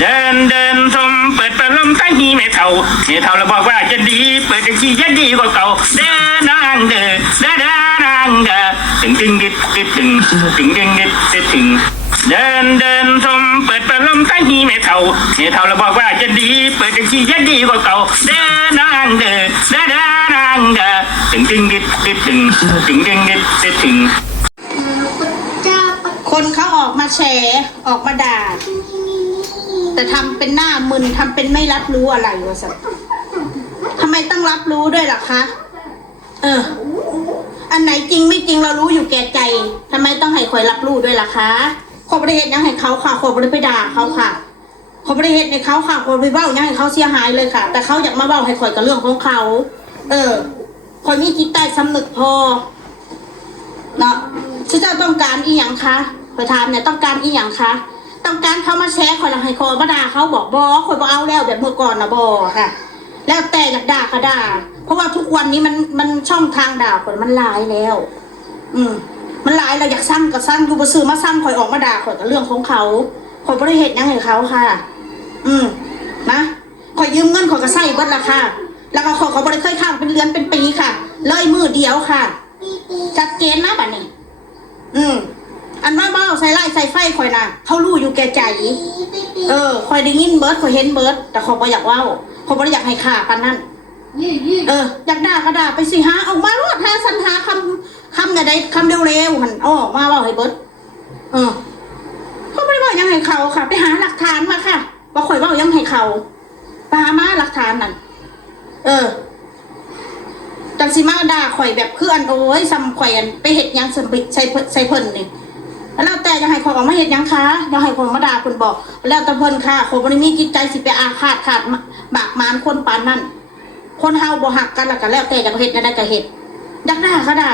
เดินเดินชมเปิดพัดลมใต้หีไม่เท่าแล้วบอกว่าจะดีเปิดจะขี้จะดีกว่าเก่าเดินนางเดินเดินนางเดินตึงตึงดิดดิดตึงตึงตึงดิดดิดตึงเดินเดินชมเปิดพัดลมใต้หีไม่เท่าแล้วบอกว่าจะดีเปิดจะขี้จะดีกว่าเก่าเดินนางเดินเดินนางเดินตึงตึงดิดดิดตึงตึงตึงดิดดิดตึงคนเขาออกมาแฉออกมาด่าแต่ทำเป็นหน้ามึนทำเป็นไม่รับรู้อะไรวะสักทำไมต้องรับรู้ด้วยล่ะคะอันไหนจริงไม่จริงเรารู้อยู่แก่ใจทำไมต้องให้คอยรับรู้ด้วยล่ะคะขอบริเหตุยังให้เขาค่ะขอบริไปด่าเขาค่ะขอบริเหตุในเขาค่ะขอบริเบ้ายังให้เขาเสียหายเลยค่ะแต่เขาอยากมาเบ้าให้คอยกับเรื่องของเขาคอยมีจิตใต้สำนึกพอเนาะที่เจ้าต้องการอีหยังคะคอยถามเนี่ยต้องการอีหยังคะต้องการเขามาแชร์คอยให้คอยมาด่าเขาบอกบอคอยบอกเอาแล้วแบบเมื่อก่อนนะบอค่ะแล้วแต่อยากด่าก็ด่าเพราะว่าทุกวันนี้มันช่องทางด่าคนมันหลายแล้วมันหลายเราอยากสร้างก็สร้างดูบซื้อมาสร้างคอยออกมาด่าคอยกับเรื่องของเขาคอยบริเหตุยังไงเขาค่ะนะคอยยืมเงินคอยก็ใส่เบิดละค่ะแล้วก็เขาบริเคยข้างเป็นเดือนเป็นปีค่ะเลยมือเดียวค่ะชัดเจนนะบัดนี้อันว่าเบ้าใส่ไล่ใส่ไฟคอยนะเขารู้อยู่แก่ใจคอยได้ยินเบิร์ดคอยเห็นเบิร์ดแต่เขาบ่อยากเว้าเขาบ่อยากให้ข่ากันนั่นอยากด่าก็ด่าไปสิฮะออกมาลวดหาสันหาคำใดคำเร็วๆหันออกมาเว้าให้เบิร์ดเขาไม่ได้บอกยังให้เขาค่ะไปหาหลักฐานมาค่ะว่าคอยเว้ายังให้เขาปามาหลักฐานนั่นจังสิมาด่าข่อยแบบเพื่อนโอ้ยซ้ำข่อยไปเห็ดยังใส่เพิ่นนี่แล้วแต่ยังให้ข่อยออกมาเห็ดยังคะยังให้ข่อยมาด่าคนบอกแล้วแต่เพิ่นค่ะคนบ่ได้มีจิตใจสิไปอาฆาตขาดบากมารคนปานนั้นคนเฮาบ่หักกันแล้วแต่อยากเห็ดได้ก็เห็ดอยากด่าก็ด่า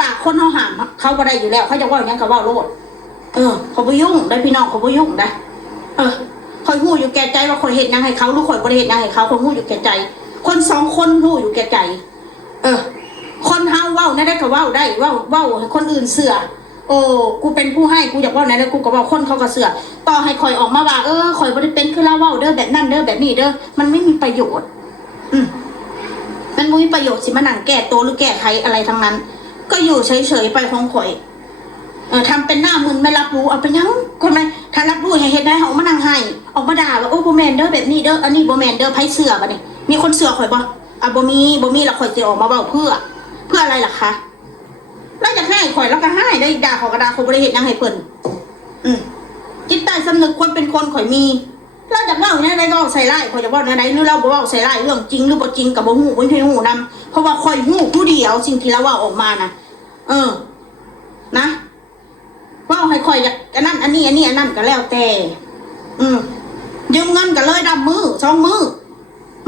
ปากคนเฮาห้ามเขาบ่ได้อยู่แล้วเขาจะว่ายังก็เว้าโลดเขาบ่ยุ่งได้พี่น้องเขาบ่ยุ่งได้ข่อยฮู้อยู่แก่ใจว่าข่อยเห็ดยังให้เขาหรือข่อยบ่ได้เห็ดยังให้เขาข่อยฮู้อยู่แก่ใจคนสองคนฮู้อยู่แก่ใจคนเฮาเว้าได้ก็เว้าได้เว้าให้คนอื่นเสือโอ้กูเป็นผู้ให้กูอยากเว้าไหนแล้วกูก็เว้าคนเขาก็เสือต่อให้คอยออกมาว่าคอยบ่ได้เป็นคือเราเว้าเด้อแบบนั้นเด้อแบบนี้เด้อมันไม่มีประโยชน์มันไม่มีประโยชน์สิมานั่งแก้ตัวหรือแก้ไขอะไรทั้งนั้นก็อยู่เฉยๆไปของข่อยทำเป็นหน้ามึนไม่รับรู้เอาไปยังคนไหมถ้ารับรู้ให้เฮ็ดได้ออกมานั่งให้ออกมาด่าว่าโอ้บ่แม่นเด้อแบบนี้เด้ออันนี้บ่แม่นเด้อไผเสือบัดนี้มีคนเสือข่อยบ่บ่มีแล้วข่อยจะออกมาเว้าเพื่ออะไรล่ะคะแล้วจะให้ข่อยแล้วก็ให้ได้ด่าข่อยก็ด่าข่อยบ่ได้เฮ็ดหยังให้เพิ่นจิตใต้สำนึกคนเป็นคนข่อยมีแล้วจะเว้าเนี่ยได้ก็ใส่ร้ายข่อยจะเว้าในใดหรือเราบ่เว้าใส่ร้ายเรื่องจริงหรือบ่จริงก็บ่ฮู้บ่ฮู้นำเพราะว่าข่อยฮู้ผู้เดียวสิ่งที่เราเว้าออกมานะนะเว้าให้ข่อยอยากอันนั้นอันนี้อันนั้นก็แล้วแต่ยืมเงินก็เลยดำมือ2มือ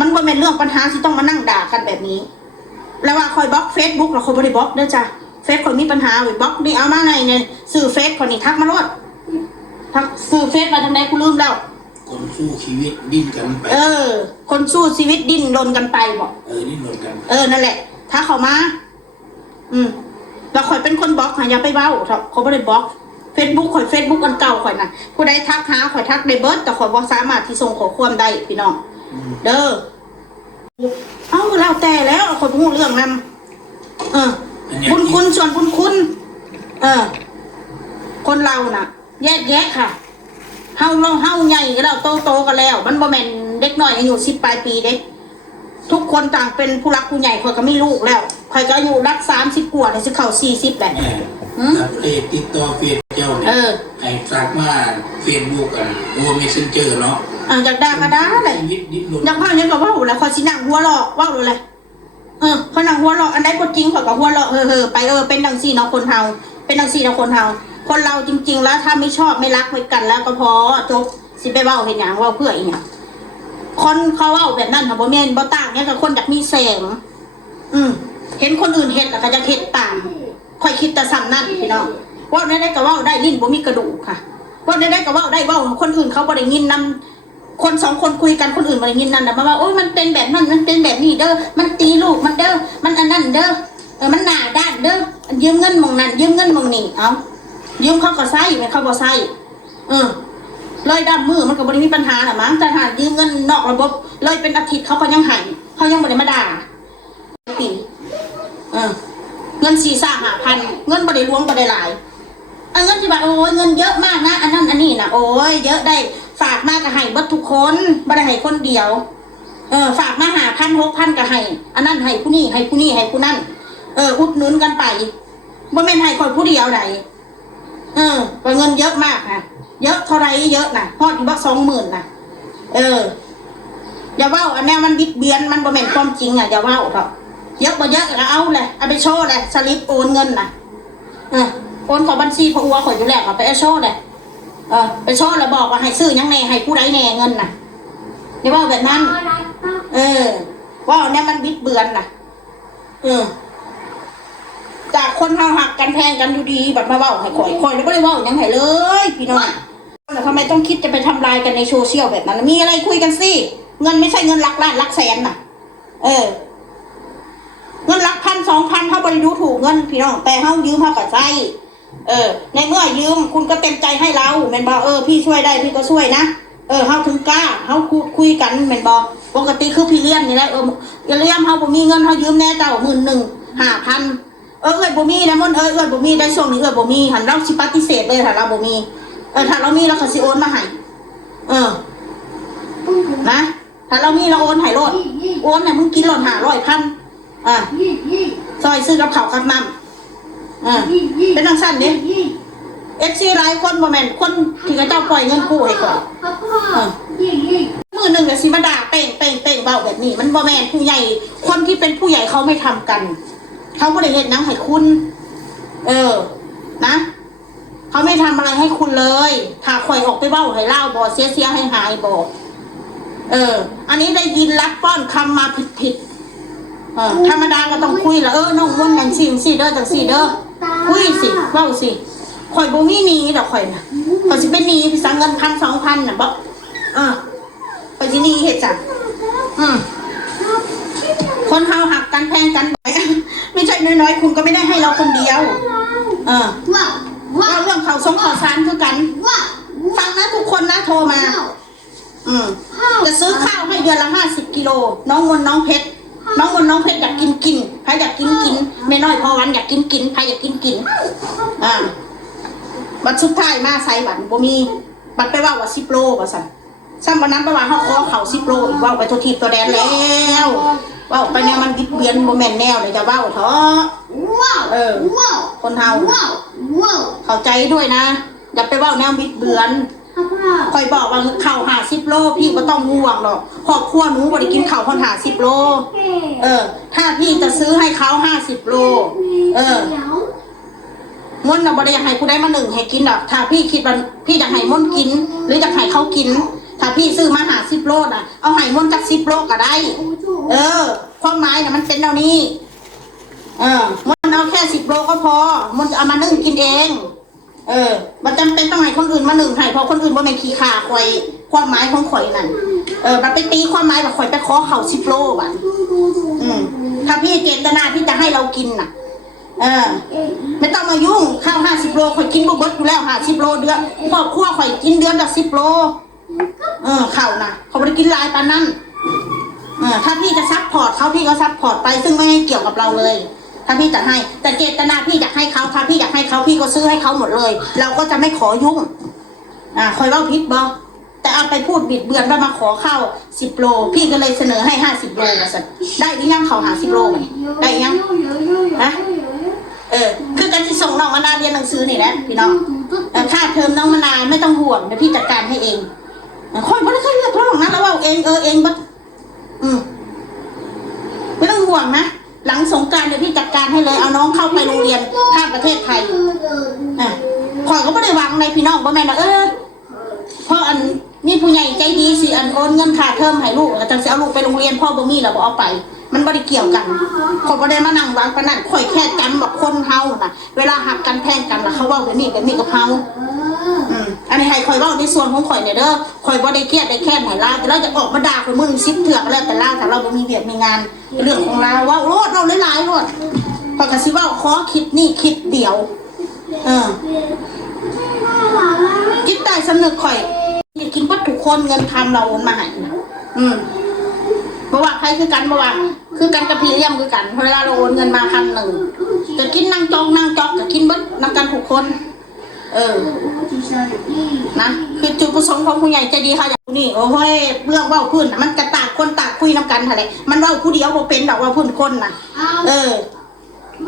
มันบ่แม่นเรื่องปัญหาที่ต้องมานั่งด่ากันแบบนี้แล้วว่าคอยบล็อก Facebook แล้วคอยบ่ได้บล็อกเด้อจ้ะเฟซคอยมีปัญหาไว้บล็อกนี่เอามาไงเนี่ยสื่อเฟซคนนี้ทักมาโลดทักสื่อเฟซมาทางไหนกูลืมแล้วคนสู้ชีวิตดิ้นกันไปคนสู้ชีวิตดิ้นรนกันไปบอกดิ้นรนกันนั่นแหละถ้าเขามาแล้วคอยเป็นคนบล็อกอย่าไปเว้าเขาบ่ได้บล็อก Facebook คอย Facebook อันเก่าคอยน่ะผู้ใดทักหาคอยทักได้เบิดแต่คอยบ่สามารถที่ส่งข้อความได้พี่น้องเด้อเอาแล้วแต่แล้วคนพูดเรื่องนั้นบุญคุณส่วนบุญคุณคนเราน่ะแยกค่ะเฮาใหญ่ก็แล้วโตกันแล้วมันบ่แม่นเด็กน้อยอายุ10ปลายปีเด้ทุกคนต่างเป็นผู้รักผู้ใหญ่คนก็มีลูกแล้วใครก็อายุรัก30กว่าเลยสิเข้า40แหละติดต่อเฟซเจ้าเนี่ยให้ฝากมาเฟซบุ๊กกันโอ้เมสเซนเจอร์เนาะอยากด่าก็ด่าเลยอยากว่าอย่างนี้ก็ว่าหูแล้วคอยสินั่งหัวเราะว่าดูเลยเขานั่งหัวเราะอันใดก็จริงเขาก็หัวเราะไปเป็นดังสี่เนาะคนเฮาเป็นดังสี่เนาะคนเฮาคนเราจริงๆแล้วถ้าไม่ชอบไม่รักไม่กันแล้วก็พอจบสิไปเว้าเห็นอย่างว่าเพื่ออีกอย่างคนเขาเว้าแบบนั้นค่ะบ่แม่นบ่ต่างเนี่ยกับคนอยากมีแสงเห็นคนอื่นเฮ็ดแล้วก็จะเฮ็ดตามคอยคิดแต่ซ้ำนั่นพี่น้องว่าได้ก็เว้าได้ลิ้นบ่มีกระดูกค่ะว่าได้ก็เว้าได้เว้าคนอื่นเขาบ่ได้ยินนำคน2คนคุยกันคนอื่นบ่ได้ยินนั่นน่ะมาว่าโอ้ยมันเป็นแบบนั้นมันเป็นแบบนี้เด้อมันตีลูกมันเด้อมันอันนั้นเด้อมันหน้าด้านเด้อยืมเงินหม่องนั้นยืมเงินหม่องนี้เอายืมเขาก็ใช้ไม่เขาบ่ใช้ เลยดำมือมันก็บ่ได้มีปัญหาหรอมั้งแต่หายืมเงินนอกระบบเลยเป็นอาทิตย์เขาก็ยังให้เขายังบ่ได้มาด่าปีเงิน4-5,000เงินบ่ได้ล้วงบ่ได้หลายเงินที่ว่าโอ้ยเงินเยอะมากนะอันนั้นอันนี้นะโอ้ยเยอะได้ฝากมากก็ให้เบิดทุกคนบ่ได้ให้คนเดียวฝากมา5,000-6,000ก็ให้อันนั้นให้ผู้นี้ให้ผู้นี้ให้ผู้นั้นอุดหนุนกันไปบ่แม่นให้คนผู้เดียวใดก็เงินเยอะมากนะเยอะเท่าไรเยอะนะฮอดอยู่บ่20,000นะอย่าเว้าอันนี้มันบิดเบียนมันบ่แม่นความจริงอ่ะอย่าเว้าเถอะเยอะบ่เยอะก็เอาเลยเอาไปโชว์เลยสลิปโอนเงินน่ะโอนเข้าบัญชีพ่ออัวข่อยอยู่แล้วเอาไปโชว์เลยไปโชว์แล้วบอกว่าให้ซื้อยังแน่ให้ผู้ใดแน่เงินน่ะอย่าเว้าแบบนั้นว่าอันนี้มันบิดเบือนน่ะจากคนเฮาหักกันแพงกันอยู่ดีแบบมาเว้าให้ข่อยแล้วบ่ได้เว้ายังไงเลยพี่น้องแต่ทำไมต้องคิดจะไปทำลายกันในโซเชียลแบบนั้นมีอะไรคุยกันสิเงินไม่ใช่เงินหลักล้านหลักแสนน่ะเงินหลัก1,000-2,000เขาบริดูถูกเงินพี่น้องแต่เขายืมเขาก็ใช้ในเมื่อยืมคุณก็เต็มใจให้เราแม่นบอกพี่ช่วยได้พี่ก็ช่วยนะเขาถึงกล้าเขาคุยกันแม่นบอกปกติคือพี่เลี้ยงนี่แหละเลี้ยงเขาบ่มีเงินเขายืมแน่เจ้า11,000-5,000เอ้ยบ่มีนะมันเอ้ยบ่มีได้ช่วงนี้บ่มีหันเราสิปฏิเสธเลยถ้าเราบ่มีถ้าเรามีเราก็สิโอนมาให้นะถ้าเรามีเราโอนให้โลดโอนเนี่ยมึงกินโลด500,000ซอยซื้อกับข้าวกับน้ำเป็นทางสั้นดิFCหลายคนบ่แม่นคนที่เขาเจ้าปล่อยเงินกู้ให้ก่อนมือหนึ่งก็สิมาด่าเป่งเบาแบบนี้มันบ่แม่นผู้ใหญ่คนที่เป็นผู้ใหญ่เขาไม่ทำกันเขาบ่ได้เฮ็ดหยังให้คุณนะเขาไม่ทำอะไรให้คุณเลยถ้าข่อยออกไปเว้าให้เล่าบ่เสียให้หายบ่อันนี้ได้ยินรับป้อนคำมาผิดธรรมดาก็ต้องคุยละน้องม่วนอย่างสิเด้อจังสิเด้อคุยสิเว้าสิข่อยบ่มีหนี้ดอกข่อยน่ะข่อยสิเป็นหนี้พี่สังเงิน1,000-2,000น่ะบ่ข่อยสิหนี้เฮ็ดจังคนเฮาหักกันแพงกันบ่อยไม่ใช่น้อยๆคุณก็ไม่ได้ให้เราคนเดียวว่าเรื่องข่าวสารคือกันฟังนะทุกคนนะโทรมาจะซื้อข้าวให้เดือนละ50 กิโลน้องมนน้องเพชรอยากกินใครอยากกินไม่น้อยพอวันอยากกินใครอยากกินบัตรสุดท้ายมาใส่บัตรบ่มีบัตรไปว่า10 โลว่าสั่นซ้ำวันนั้นไปว่าเขาขอเข่า10 โลอีกว่าไปตัวทีตัวแดนแล้วว่าไปเนี่ยมันบิดเบียนโมเมนต์แนวเลยจะว่าเถอะคนเฮาเข้าใจด้วยนะอย่าไปว่าแนวบิดเบือนคอยบอกว่าเข่า50 โลพี่ก็ต้องห่วงหรอกครอบครัวหนูบ่ได้กินเข่าคน50 โลถ้าพี่จะซื้อให้เขา50 โลมนต์น่ะบ่ได้อยากให้ผู้ใดมา1ให้กินหรอกถ้าพี่คิดว่าพี่อยากให้มนต์กินหรืออยากให้เขากินถ้าพี่ซื้อมา50 โลน่ะเอาให้มนต์จัก10 โลก็ได้ความหมายน่ะมันเป็นแนวนี้มนต์เอาแค่10 โลก็พอมนต์จะเอามานึ่งกินเองมันจำเป็นต้องให้คนอื่นมา1ให้เพราะคนอื่นบ่แม่นขี้ข่าข่อยความหมายของข่อยนั่นมันไปตีความหมายว่าข่อยไปขอเข่า10 โลบัดถ้าพี่เจตนาที่จะให้เรากินน่ะไม่ต้องมายุ่งข้าว50 โลข่อยกินบ่เบิดอยู่แล้ว50 โลเดือนครอบครัวข่อยกินเดือนละ10 โลข้าวน่ะเขาบ่ได้กินหลายปานนั้นถ้าพี่จะซัพพอร์ตเขาพี่ก็ซัพพอร์ตไปซึ่งไม่ให้เกี่ยวกับเราเลยถ้าพี่จะให้แต่เจตนาพี่อยากให้เขาถ้าพี่อยากให้เขาพี่ก็ซื้อให้เขาหมดเลยเราก็จะไม่ขอยุ่งคอยว่าพิษบอแต่เอาไปพูดบิดเบือนว่ามาขอข้าว10 โลพี่ก็เลยเสนอให้50 โลมาสักได้หรือยังเขา50 โลมั้ยได้ยังคือการที่ส่งน้องมะนาวเรียนหนังสือนี่แหละพี่น้องค่าเทอมน้องมะนาวไม่ต้องห่วงเดี๋ยวพี่จัดการให้เองค่อยไม่ได้เคยเลือกร้องนะแล้วว่าเองบัดไม่ต้องห่วงนะหลังสงกรานต์เดี๋ยวพี่จัดการให้เลยเอาน้องเข้าไปโรงเรียนข้ามประเทศไทยข่อยก็ไม่ได้หวังในพี่น้องว่าแม่นะเพราะอันนี่ผู้ใหญ่ใจดีสิอันโอนเงินค่าเทอมให้ลูกแต่จะเอาลูกไปโรงเรียนพ่อบ่มีเราบ่เอาไปมันบ่ได้เกี่ยวกันคนบ่ได้มานั่งหวังปานนั้นข่อยแค่จำบอกคนเฮาน่ะเวลาหักกันแพงกันล่ะเขาเว้าแบบนี้กับเฮาอันนี้ให้ข่อยเว้าในส่วนของข่อยเนี่ยเด้อข่อยบ่ได้เครียดได้แค่ไหนล่ะแต่เราจะออกมาด่าคนมึง10 เถื่อก็แล้วแต่ล่ะถ้าเราบ่มีเวียกมีงานเรื่องของเราว่าโลดเราหลายๆโลดข่อยก็สิเว้าขอคิดนี่คิดเดียวจิตใต้สำนึกข่อย กินวัตถุคนเงินทำเราโอนมาให้นะเพราะว่าใครคือกันเพราะว่าคือกันกับพี่เลี้ยงคือกันเวลาเราโอนเงินมา1,000จะกินนั่งจอกจะกินเบิดนำกันทุกคนนะคือจุดประสงค์ของผู้ใหญ่ใจดีค่ะอย่างนี้โอ้ยเรื่องว่าพื้นมันกระตากคนตากคุยน้ำกันอะไรมันเล่าผู้เดียวบ่เป็นดอกว่าพื้นคนนะ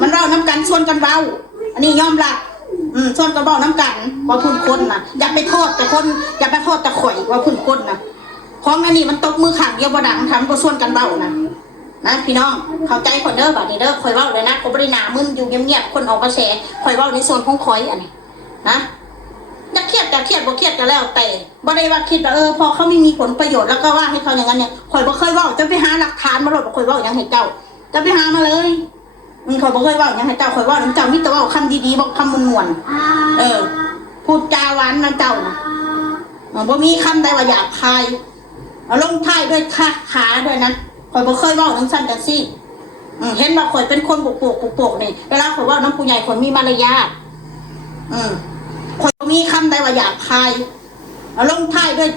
มันเล่าน้ำกันชวนกันเล่าอันนี้ยอมรับชวนกันเล่าน้ำกันว่าพื้นคนนะอย่าไปโทษแต่คนอย่าไปโทษแต่ข่อยว่าพื้นคนนะของนั่นนี่มันตกมือขังเดียวบ่ดังทำก็ชวนกันเล่านะพี่น้องเข้าใจคนเด้อบัดนี้เด้อข่อยเล่าเลยนะก็บริหนามึนอยู่เงียบๆคนออกมาแชร์ข่อยเล่าในส่วนของข่อยอันนี้นะจะเครียดบ่เครียดก็แล้วแต่บ่ได้ว่าคิดว่าพอเขาไม่มีผลประโยชน์แล้วก็ว่าให้เขาอย่างนั้นเนี่ยข่อยบ่เคยว่าจะไปหาหลักฐานมาหลดข่อยว่าอย่างให้เจ้าจะไปหามาเลยข่อยบ่เคยว่าอย่างให้เจ้าข่อยว่าน้ำเจ้ามีแต่ว่าคำดีๆบอกคำม่วนๆพูดจาหวานน้ำเจ้านะบ่มีคำใดว่าหยาบคายลงท้ายด้วยขาด้วยนะข่อยบ่เคยว่าจังซั่นจังซี่เห็นว่าข่อยเป็นคนปกนี่เวลาข่อยว่าน้ำผู้ใหญ่ข่อยมีมารยาทข่อยมีคำใดว่าหยาบคายลงท้ายด้วย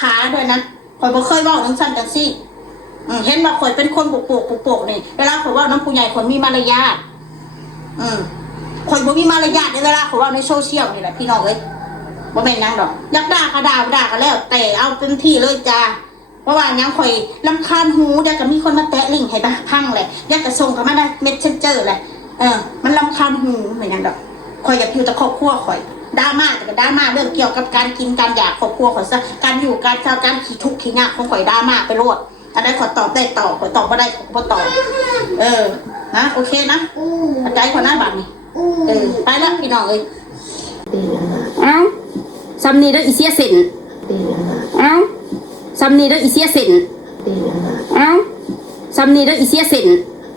ขาด้วยนะข่อยบ่เคยว่าจังซั่นจังซี่เห็นว่าข่อยเป็นคนปกนี่เวลาข่อยว่าน้ำผู้ใหญ่ข่อยมีมารยาทข่อยบ่มีมารยาทในเวลาข่อยว่าในโซเชียลนี่แหละพี่น้องเอ้ยบ่แม่นยังดอกอยากด่าก็ด่าก็แล้วแต่เอาเต็มที่เลยจ้าเพราะว่ายังข่อยรำคาญหูเดี๋ยวก็มีคนมาแตะลิงให้พังเลยเดี๋ยวก็ส่งเข้ามาได้เมสเซนเจอร์เลยมันรำคาญหูเหมือนกันดอกข่อยอยากอยู่แต่ครอบครัวข่อยดราม่าแต่ก็ดราม่าเรื่องเกี่ยวกับการกินการอยากครอบครัวข่อยซะการอยู่การเช่าการขี้ทุกข์ขี้ยากของข่อยดราม่าไปโลดอันใดขอตอบได้ตอบขอตอบไม่ได้ขอบ่ตอบนะโอเคนะใจขอหน้าบัตรนี่ไปแล้วพี่น้องเอ้ยซัมนี่ได้อีเสียเซนซัมนี่ได้อีเสียเซนซัมนี่ได้อีเสียเซน